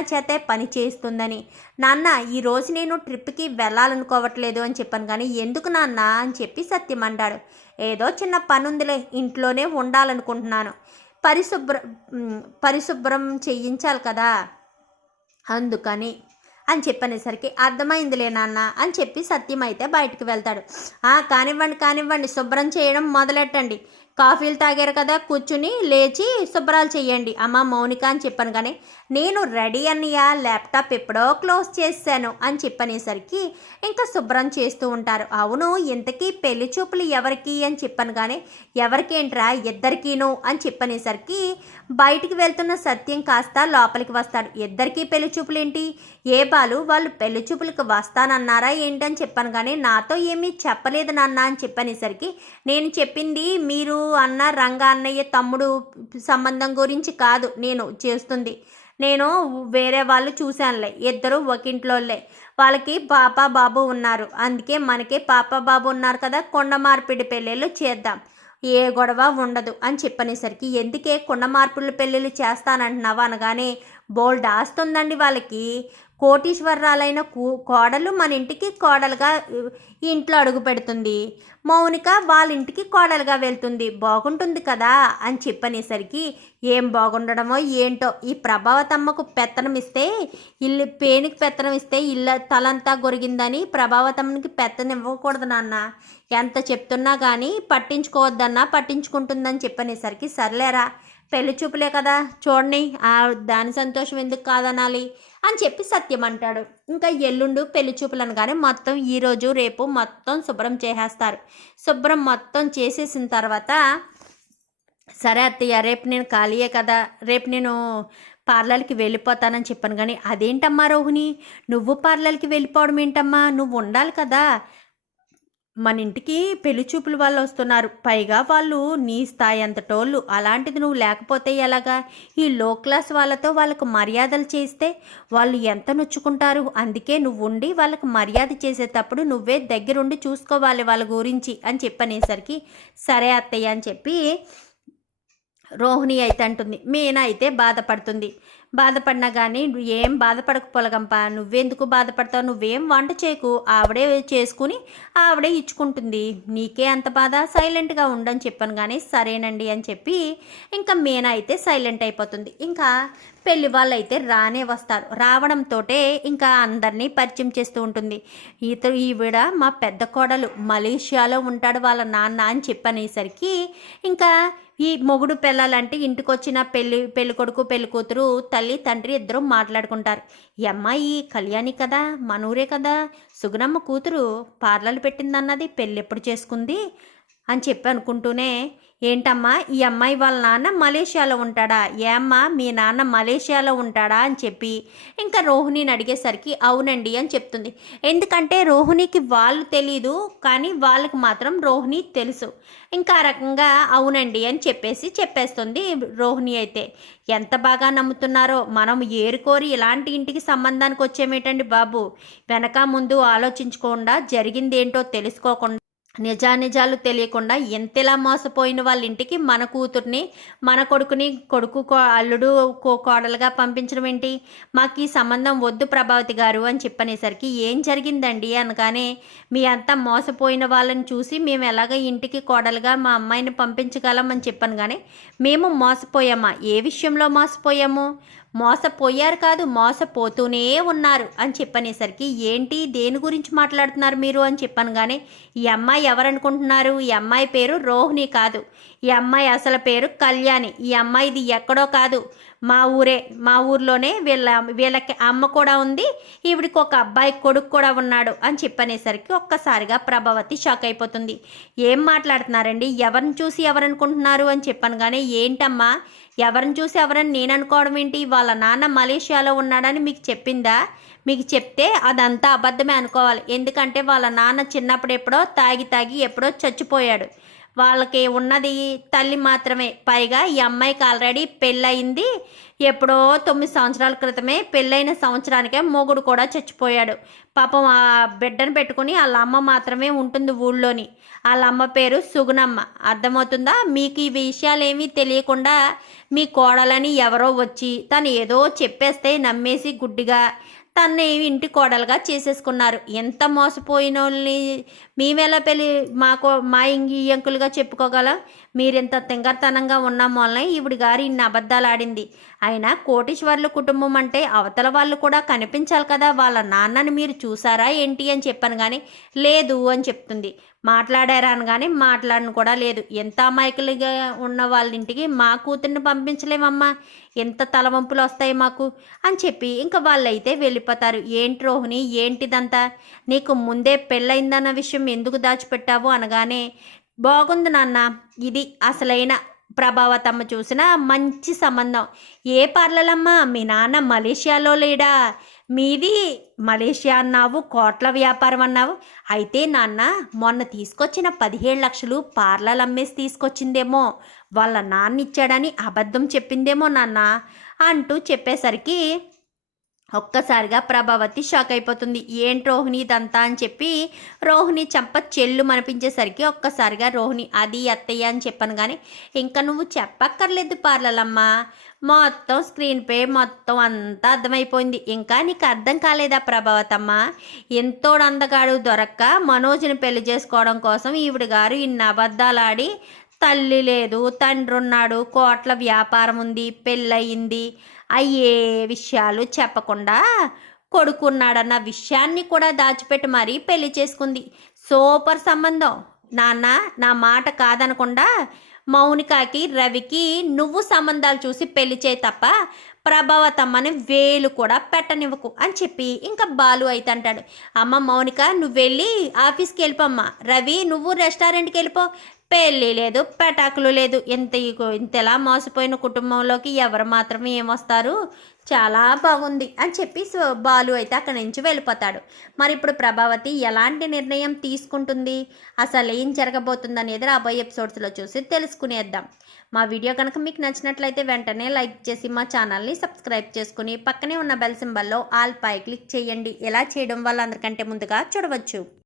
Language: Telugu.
చేతే పని చేస్తుందని. నాన్న ఈరోజు నేను ట్రిప్కి వెళ్ళాలనుకోవట్లేదు అని చెప్పాను కానీ ఎందుకు నాన్న అని చెప్పి సత్యం అన్నాడు ఏదో చిన్న పని ఉందిలే ఇంట్లోనే ఉండాలనుకుంటున్నాను. పరిశుభ్ర పరిశుభ్రం చేయించాలి కదా. అందుకని అని చెప్పనేసరికి అర్థమైందిలే నాన్న అని చెప్పి సత్యం అయితే బయటకు వెళ్తాడు. "ఆ, కానివ్వండి కానివ్వండి శుభ్రం చేయడం మొదలెట్టండి. కాఫీలు తాగారు కదా కూర్చుని లేచి శుభ్రాలు చేయండి. అమ్మ మౌనిక అని చెప్పాను కానీ నేను రెడీ అన్నయ్య ల్యాప్టాప్ ఎప్పుడో క్లోజ్ చేశాను అని చెప్పనేసరికి ఇంకా శుభ్రం చేస్తూ ఉంటారు. అవును ఇంతకీ పెళ్ళి చూపులు ఎవరికి అని చెప్పాను కానీ ఎవరికేంట్రా ఇద్దరికీను అని చెప్పనేసరికి బయటికి వెళ్తున్న సత్యం కాస్త లోపలికి వస్తాడు. ఇద్దరికీ పెళ్ళి చూపులు ఏంటి ఏ బాలు వాళ్ళు పెళ్ళి చూపులకు వస్తానన్నారా ఏంటని చెప్పాను కానీ నాతో ఏమీ చెప్పలేదు నాన్న అని చెప్పనేసరికి నేను చెప్పింది మీరు అన్న రంగా అన్నయ్య తమ్ముడు సంబంధం గురించి కాదు నేను చేస్తుంది. నేను వేరే వాళ్ళు చూశానులే ఇద్దరు ఒకింట్లోలే వాళ్ళకి పాప బాబు ఉన్నారు. అందుకే మనకి పాప బాబు ఉన్నారు కదా కొండ మార్పిడి పెళ్ళిళ్ళు చేద్దాం. ఏ గొడవ ఉండదు అని చెప్పనేసరికి ఎందుకే కొండ మార్పుల పెళ్ళిళ్ళు చేస్తానంటున్నావా? అనగానే బోల్డ్ ఆస్తుందండి వాళ్ళకి. కోటీశ్వరరాలైన కూ కోడలు మన ఇంటికి కోడలుగా ఇంట్లో అడుగు పెడుతుంది. మౌనిక వాళ్ళ ఇంటికి కోడలుగా వెళ్తుంది. బాగుంటుంది కదా అని చెప్పనేసరికి ఏం బాగుండడమో ఏంటో ఈ ప్రభావతమ్మకు పెత్తనం ఇస్తే ఇల్లు పేనికి పెత్తనం ఇస్తే ఇల్లు తలంతా గొరిగిందని ప్రభావతమ్మకి పెత్తనం ఇవ్వకూడదు నాన్న. ఎంత చెప్తున్నా కానీ పట్టించుకోవద్దన్నా పట్టించుకుంటుందని చెప్పనేసరికి సర్లేరా పెళ్ళి చూపులే కదా చూడండి ఆ దాని సంతోషం ఎందుకు కాదనాలి అని చెప్పి సత్యం అంటాడు. ఇంకా ఎల్లుండు పెళ్ళి చూపులు అనగానే మొత్తం ఈరోజు రేపు మొత్తం శుభ్రం చేసేస్తారు. శుభ్రం మొత్తం చేసేసిన తర్వాత సరే అత్తయ్య రేపు నేను ఖాళీయే కదా రేపు నేను పార్లర్కి వెళ్ళిపోతానని చెప్పాను. కానీ అదేంటమ్మా రోహిణి? నువ్వు పార్లర్కి వెళ్ళిపోవడం ఏంటమ్మా? నువ్వు ఉండాలి కదా. మన ఇంటికి పెళ్ళి చూపులు వాళ్ళు వస్తున్నారు. పైగా వాళ్ళు నీ స్థాయి అంతటోళ్ళు. అలాంటిది నువ్వు లేకపోతే ఎలాగా? ఈ లో క్లాస్ వాళ్ళతో వాళ్ళకు మర్యాదలు చేస్తే వాళ్ళు ఎంత నొచ్చుకుంటారు? అందుకే నువ్వు ఉండి వాళ్ళకి మర్యాద చేసేటప్పుడు నువ్వే దగ్గరుండి చూసుకోవాలి వాళ్ళ గురించి అని చెప్పనేసరికి సరే అత్తయ్య అని చెప్పి రోహిణి అయితే అంటుంది మీనా అయితే బాధపడుతుంది. బాధపడినా కానీ ఏం బాధపడకు పొలగంప. నువ్వెందుకు బాధపడతావు? నువ్వేం వంట చేయకు. ఆవిడే చేసుకుని ఆవిడే ఇచ్చుకుంటుంది. నీకే అంత బాధ? సైలెంట్గా ఉండని చెప్పాను కానీ సరేనండి అని చెప్పి ఇంకా మీనా అయితే సైలెంట్ అయిపోతుంది. ఇంకా పెళ్ళి వాళ్ళు అయితే రానే వస్తారు. రావడంతో ఇంకా అందరినీ పరిచయం చేస్తూ ఉంటుంది. ఈత ఈవిడ మా పెద్ద కోడలు మలేషియాలో ఉంటాడు వాళ్ళ నాన్న అని చెప్పనేసరికి ఇంకా ఈ మొగుడు పిల్లలంటే ఇంటికి వచ్చిన పెళ్ళి పెళ్ళి కొడుకు పెళ్ళి కూతురు తల్లి తండ్రి ఇద్దరు మాట్లాడుకుంటారు. ఈ అమ్మాయి కళ్యాణి కదా మనూరే కదా. సుగుణమ్మ కూతురు పార్లర్లు పెట్టిందన్నది పెళ్ళి ఎప్పుడు చేసుకుంది? అని చెప్పి అనుకుంటూనే ఏంటమ్మా ఈ అమ్మాయి వాళ్ళ నాన్న మలేషియాలో ఉంటాడా? ఏమ్మా మీ నాన్న మలేషియాలో ఉంటాడా? అని చెప్పి ఇంకా రోహిణిని అడిగేసరికి అవునండి అని చెప్తుంది. ఎందుకంటే రోహిణికి వాళ్ళు తెలీదు కానీ వాళ్ళకి మాత్రం రోహిణి తెలుసు. ఇంకా రకంగా అవునండి అని చెప్పేసి చెప్పేస్తుంది రోహిణి అయితే. ఎంత బాగా నమ్ముతున్నారో మనం ఏరుకోరి ఇలాంటి ఇంటికి సంబంధానికి వచ్చేమేటండి బాబు? వెనక ముందు ఆలోచించకుండా జరిగిందేంటో తెలుసుకోకుండా నిజానిజాలు తెలియకుండా ఎంతలా మోసపోయిన వాళ్ళ ఇంటికి మన కూతుర్ని మన కొడుకుని కొడుకు కో- అల్లుడు కో కోడలుగా పంపించడం ఏంటి? మాకు ఈ సంబంధం వద్దు ప్రభావతి గారు అని చెప్పనేసరికి ఏం జరిగిందండి అనగానే మీ అంతా మోసపోయిన వాళ్ళని చూసి మేము ఎలాగ ఇంటికి కోడలుగా మా అమ్మాయిని పంపించగలం అని చెప్పాను కానీ మేము మోసపోయామా? ఏ విషయంలో మోసపోయాము? మోసపోయారు కాదు మోసపోతూనే ఉన్నారు అని చెప్పనేసరికి ఏంటి దేని గురించి మాట్లాడుతున్నారు మీరు? అని చెప్పాను కానీ ఈ అమ్మాయి ఎవరనుకుంటున్నారు? ఈ అమ్మాయి పేరు రోహిణి కాదు. ఈ అమ్మాయి అసలు పేరు కళ్యాణి. ఈ అమ్మాయిది ఎక్కడో కాదు. మా ఊరే మా ఊర్లోనే వీళ్ళ వీళ్ళకి అమ్మ కూడా ఉంది ఈవిడికి ఒక అబ్బాయి కొడుకు కూడా ఉన్నాడు అని చెప్పనేసరికి ఒక్కసారిగా ప్రభావతి షాక్ అయిపోతుంది. ఏం మాట్లాడుతున్నారండి? ఎవరిని చూసి ఎవరనుకుంటున్నారు అని చెప్పాను కానీ ఏంటమ్మా? ఎవరిని చూసి ఎవరని నేను అనుకోవడం ఏంటి? వాళ్ళ నాన్న మలేషియాలో ఉన్నాడని మీకు చెప్పిందా? మీకు చెప్తే అదంతా అబద్ధమే అనుకోవాలి. ఎందుకంటే వాళ్ళ నాన్న చిన్నప్పుడు ఎప్పుడో తాగి తాగి ఎప్పుడో చచ్చిపోయాడు. వాళ్ళకి ఉన్నది తల్లి మాత్రమే. పైగా ఈ అమ్మాయికి ఆల్రెడీ పెళ్ళయింది. ఎప్పుడో తొమ్మిది సంవత్సరాల క్రితమే పెళ్ళైన సంవత్సరానికే మొగుడు కూడా చచ్చిపోయాడు. పాపం ఆ బిడ్డను పెట్టుకుని వాళ్ళ అమ్మ మాత్రమే ఉంటుంది ఊళ్ళోని. వాళ్ళ అమ్మ పేరు సుగుణమ్మ. అర్థమవుతుందా? మీకు ఈ విషయాలు ఏమీ తెలియకుండా మీ కోడలని ఎవరో వచ్చి తను ఏదో చెప్పేస్తే నమ్మేసి గుడ్డిగా తన్నే ఇంటి కోడలుగా చేసేసుకున్నారు. ఎంత మోసపోయిన వాళ్ళని మేమెలా పెళ్ళి మాకు మా ఇంగి అంకులుగా చెప్పుకోగలం? మీరెంత తింగర్తనంగా ఉన్నాం వలన ఈవిడ గారు ఇన్ని అబద్ధాలు ఆడింది అయినా కోటీశ్వర్ల కుటుంబం అంటే అవతల వాళ్ళు కూడా కనిపించాలి కదా వాళ్ళ నాన్నని మీరు చూసారా ఏంటి అని చెప్పాను కానీ లేదు అని చెప్తుంది. మాట్లాడారా అనగానే మాట్లాడను కూడా లేదు. ఎంత అమాయకులుగా ఉన్న వాళ్ళ ఇంటికి మా కూతుర్ని పంపించలేమమ్మా. ఎంత తలవంపులు వస్తాయి మాకు అని చెప్పి ఇంకా వాళ్ళైతే వెళ్ళిపోతారు. ఏంటి రోహిణి ఏంటిదంతా? నీకు ముందే పెళ్ళయిందన్న విషయం ఎందుకు దాచిపెట్టావు అనగానే బాగుంది నాన్న ఇది అసలైన ప్రభావతమ్మ చూసిన మంచి సంబంధం. ఏ పార్లలమ్మా? మీ నాన్న మలేషియాలో లేడా? మీది మలేషియా అన్నావు కోట్ల వ్యాపారం అన్నావు. అయితే నాన్న మొన్న తీసుకొచ్చిన పదిహేడు లక్షలు పార్లలు అమ్మేసి తీసుకొచ్చిందేమో. వాళ్ళ నాన్న ఇచ్చాడని అబద్ధం చెప్పిందేమో నాన్న అంటూ చెప్పేసరికి ఒక్కసారిగా ప్రభావతి షాక్ అయిపోతుంది. ఏంటి రోహిణి ఇదంతా? అని చెప్పి రోహిణి చంప చెల్లు మనిపించేసరికి ఒక్కసారిగా రోహిణి అది అత్తయ్య అని చెప్పాను కానీ ఇంకా నువ్వు చెప్పక్కర్లేదు పార్లలమ్మ. మొత్తం స్క్రీన్ పే మొత్తం అంతా అర్థమైపోయింది. ఇంకా నీకు అర్థం కాలేదా ప్రభావతమ్మ? ఎంతోడు అందగాడు దొరక్క మనోజ్ని పెళ్ళి చేసుకోవడం కోసం ఈవిడ గారు ఇన్ని అబద్ధాలు ఆడి తల్లి లేదు తండ్రి ఉన్నాడు కోట్ల వ్యాపారం ఉంది పెళ్ళయింది. అయ్యే విషయాలు చెప్పకుండా కొడుకున్నాడన్న విషయాన్ని కూడా దాచిపెట్టి మరీ పెళ్ళి చేసుకుంది. సూపర్ సంబంధం. నాన్న నా మాట కాదనకుండా మౌనికాకి రవికి నువ్వు సంబంధాలు చూసి పెళ్ళి చేయి తప్ప ప్రభావతమ్మని వేలు కూడా పెట్టనివ్వకు అని చెప్పి ఇంకా బాలు అయితే అంటాడు. అమ్మ మౌనిక నువ్వు వెళ్ళి ఆఫీస్కి వెళ్ళిపోమ్మా. రవి నువ్వు రెస్టారెంట్కి వెళ్ళిపో. పెళ్ళి లేదు పెటాకులు లేదు. ఇంత ఇంతలా మోసపోయిన కుటుంబంలోకి ఎవరు మాత్రమే ఏమొస్తారు? చాలా బాగుంది అని చెప్పి సో- బాలు అయితే అక్కడి నుంచి వెళ్ళిపోతాడు. మరి ఇప్పుడు ప్రభావతి ఎలాంటి నిర్ణయం తీసుకుంటుంది? అసలు ఏం జరగబోతుంది అనేది రాబోయే ఎపిసోడ్స్లో చూసి తెలుసుకునేద్దాం. మా వీడియో కనుక మీకు నచ్చినట్లయితే వెంటనే లైక్ చేసి మా ఛానల్ని సబ్స్క్రైబ్ చేసుకుని పక్కనే ఉన్న బెల్ సింబల్లో ఆల్ పై క్లిక్ చేయండి. ఎలా చేయడం వల్ల అందరికంటే ముందుగా చూడవచ్చు.